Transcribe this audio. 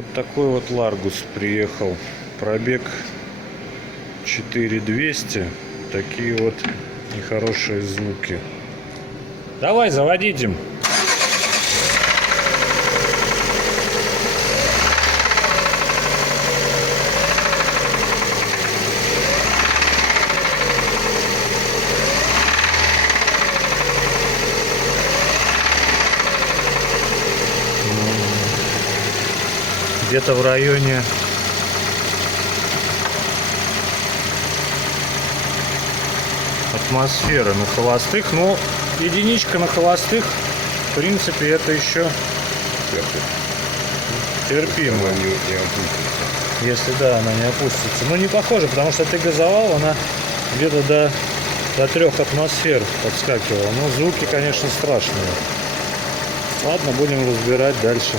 Вот такой вот Ларгус приехал. Пробег 4200. Такие вот нехорошие звуки. Давай, заводи, Дим. Где-то в районе атмосферы на холостых, но единичка на холостых, в принципе, это еще терпимо, если да, она не опустится. Но не похоже, потому что ты газовал, она где-то до 3 атмосфер подскакивала. Но звуки, конечно, страшные. Ладно, будем разбирать дальше.